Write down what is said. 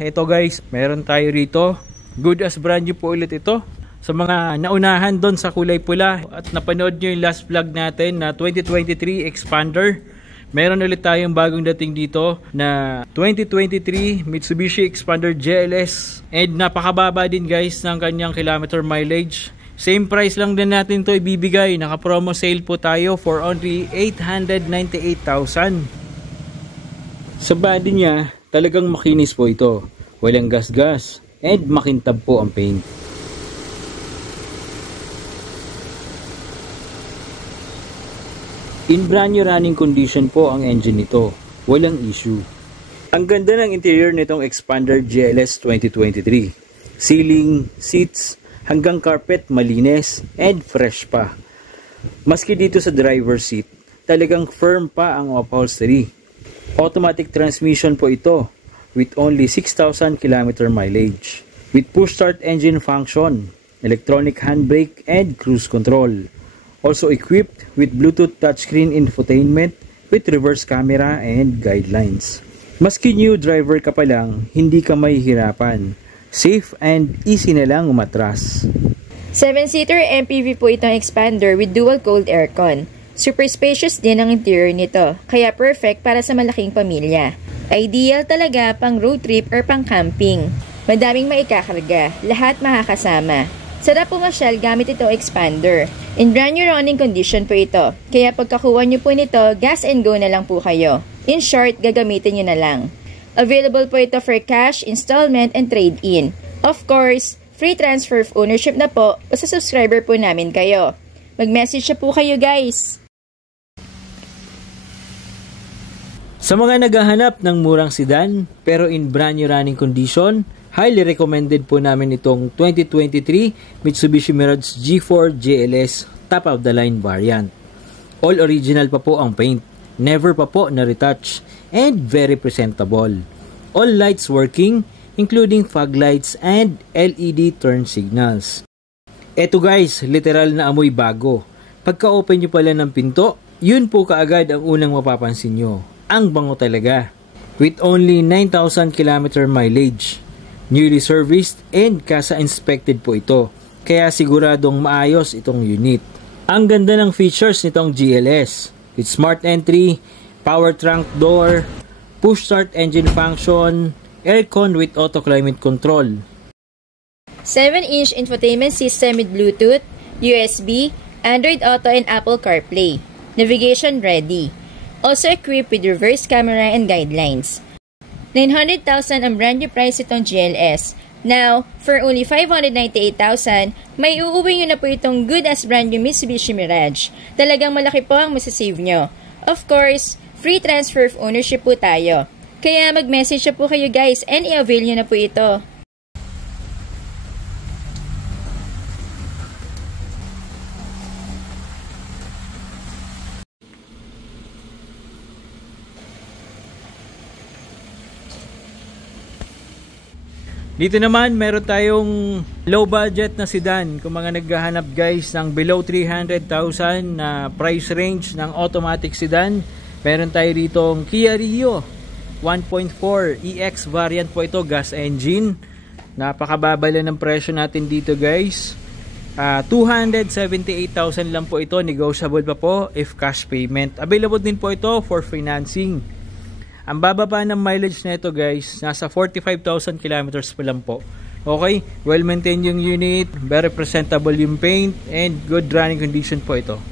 Ito guys, meron tayo rito. Good as brand new po ulit ito. Sa mga naunahan doon sa kulay pula at napanood nyo yung last vlog natin na 2023 Expander. Meron ulit tayong bagong dating dito na 2023 Mitsubishi Expander GLS. And napakababa din guys ng kanyang kilometer mileage. Same price lang din natin to ibibigay. Naka-promo sale po tayo for only 898,000. Sa body niya, talagang makinis po ito. Walang gas-gas and makintab po ang paint. In brand new running condition po ang engine nito. Walang issue. Ang ganda ng interior nitong Expander GLS 2023. Ceiling, seats, hanggang carpet malinis and fresh pa. Maski dito sa driver's seat, talagang firm pa ang upholstery. Automatic transmission po ito with only 6,000 km mileage. With push start engine function, electronic handbrake and cruise control. Also equipped with Bluetooth touchscreen infotainment with reverse camera and guidelines. Maski new driver ka pa lang, hindi ka mahihirapan. Safe and easy na lang umatras. 7-seater MPV po itong Expander with dual cold aircon. Super spacious din ang interior nito, kaya perfect para sa malaking pamilya. Ideal talaga pang road trip or pang camping. Madaming maikakarga, lahat makakasama. Sarap pumasyal gamit itong Expander. In brand new running condition po ito, kaya pagkakuha nyo po nito, gas and go na lang po kayo. In short, gagamitin nyo na lang. Available po ito for cash, installment, and trade-in. Of course, free transfer of ownership na po o sa subscriber po namin kayo. Mag-message na po kayo guys! Sa mga naghahanap ng murang sedan pero in brand new running condition, highly recommended po namin itong 2023 Mitsubishi Mirage G4 GLS top of the line variant. All original pa po ang paint, never pa po na-retouch, and very presentable. All lights working, including fog lights and LED turn signals. Eto guys, literal na amoy bago. Pagka-open nyo pala ng pinto, yun po kaagad ang unang mapapansin nyo. Ang bango talaga. With only 9,000 km mileage. Newly serviced and kasa inspected po ito. Kaya siguradong maayos itong unit. Ang ganda ng features nitong GLS. With smart entry, power trunk door, push start engine function, aircon with auto climate control. 7-inch infotainment system with Bluetooth, USB, Android Auto and Apple CarPlay. Navigation ready. Also equipped with reverse camera and guidelines. 900,000 ang brand new price itong GLS. Now, for only 598,000, may uuwi nyo na po itong good as brand new Mitsubishi Mirage. Talagang malaki po ang masasave nyo. Of course, free transfer of ownership po tayo. Kaya mag-message na po kayo guys and i-avail nyo na po ito. Dito naman, meron tayong low budget na sedan. Kung mga naghahanap guys ng below 300,000 na price range ng automatic sedan, meron tayo ritong Kia Rio 1.4 EX variant po ito, gas engine. Napakababala ng presyo natin dito guys. 278,000 lang po ito, negotiable pa po if cash payment. Available din po ito for financing. Ang bababa ng mileage na ito guys, nasa 45,000 kilometers pa lang po. Okay, well maintained yung unit, very presentable yung paint, and good running condition po ito.